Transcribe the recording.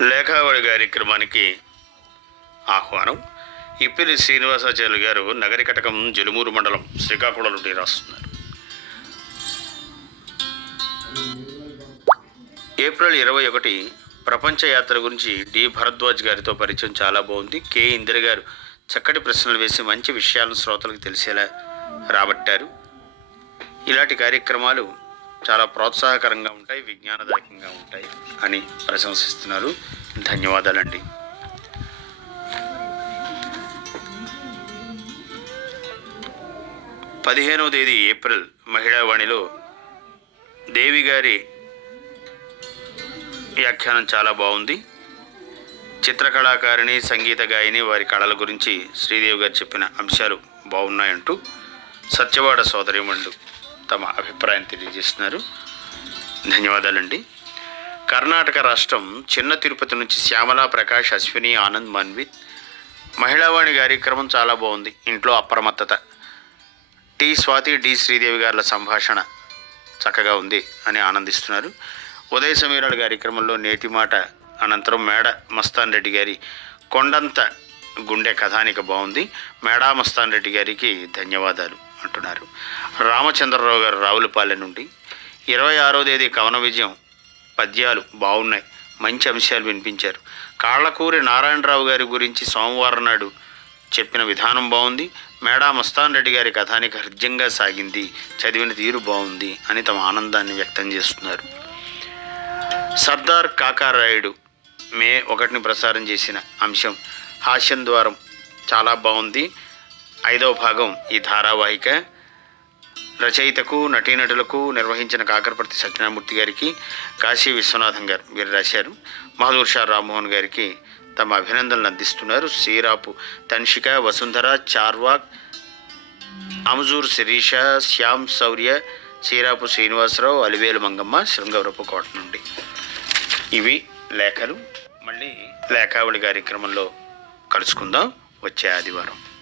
లేఖావళి కార్యక్రమానికి ఆహ్వానం. ఇప్పిరి శ్రీనివాసాచార్యులు గారు నగరికటకం జలుమూరు మండలం శ్రీకాకుళం నుండి రాస్తున్నారు. ఏప్రిల్ ఇరవై ఒకటి ప్రపంచ యాత్ర గురించి డి. భరద్వాజ్ గారితో పరిచయం చాలా బాగుంది. కె. ఇందిర గారు చక్కటి ప్రశ్నలు వేసి మంచి విషయాలను శ్రోతలకు తెలిసేలా రాబట్టారు. ఇలాంటి కార్యక్రమాలు చాలా ప్రోత్సాహకరంగా ఉంటాయి విజ్ఞానదాయకంగా ఉంటాయి అని ప్రశంసిస్తున్నారు. ధన్యవాదాలండి. పదిహేనవ తేదీ ఏప్రిల్ మహిళావాణిలో దేవి గారి వ్యాఖ్యానం చాలా బాగుంది. చిత్రకళాకారిణి సంగీత గాయని వారి కళల గురించి శ్రీదేవి గారు చెప్పిన అంశాలు బాగున్నాయంటూ సత్యవాడ సోదరిమండు తమ అభిప్రాయం తెలియజేస్తున్నారు. ధన్యవాదాలండి. కర్ణాటక రాష్ట్రం చిన్న తిరుపతి నుంచి శ్యామలా ప్రకాష్ అశ్విని ఆనంద్ మన్విత్ మహిళావాణి కార్యక్రమం చాలా బాగుంది. ఇంట్లో అప్రమత్తత. టి స్వాతి డి శ్రీదేవి గారుల సంభాషణ చక్కగా ఉంది అని ఆనందిస్తున్నారు. ఉదయ సమీరాల కార్యక్రమంలో నేటి మాట అనంతరం మేడ మస్తాన్ రెడ్డి గారి కొండంత గుండె కథానిక బాగుంది. మేడా మస్తాన్ రెడ్డి గారికి ధన్యవాదాలు అంటున్నారు. రామచంద్రరావు గారు రావులపాలెం నుండి. ఇరవై ఆరో తేదీ కవన విజయం. పద్యాలు బాగున్నాయి. మంచి అంశాలు వినిపించారు. కాళ్ళకూరి నారాయణరావు గారి గురించి సోమవారం నాడు చెప్పిన విధానం బాగుంది. మేడా మస్తాన్ రెడ్డి గారి కథానికి హృద్యంగా సాగింది. చదివిన తీరు బాగుంది అని తమ ఆనందాన్ని వ్యక్తం చేస్తున్నారు. సర్దార్ కాకారాయుడు మే ఒకటిని ప్రసారం చేసిన అంశం. హాస్యం ద్వారం. చాలా బాగుంది. ఐదవ భాగం ఈ ధారావాహిక. రచయితకు నటీనటులకు నిర్వహించిన కాకరపర్తి సత్యనారాయణమూర్తి గారికి కాశీ విశ్వనాథం గారు వీరు రాశారు. మహదూర్ షా రామ్మోహన్ గారికి తమ అభినందనలు అందిస్తున్నారు. సీరాపు తన్షిక వసుంధర చార్వాక్ అమజూర్ శిరీష శ్యామ్ శౌర్య సీరాపు శ్రీనివాసరావు అలివేలు మంగమ్మ శృంగవరపు కోట నుండి. ఇవి లేఖలు. మళ్ళీ లేఖావళి కార్యక్రమంలో కలుసుకుందాం. వచ్చే ఆదివారం.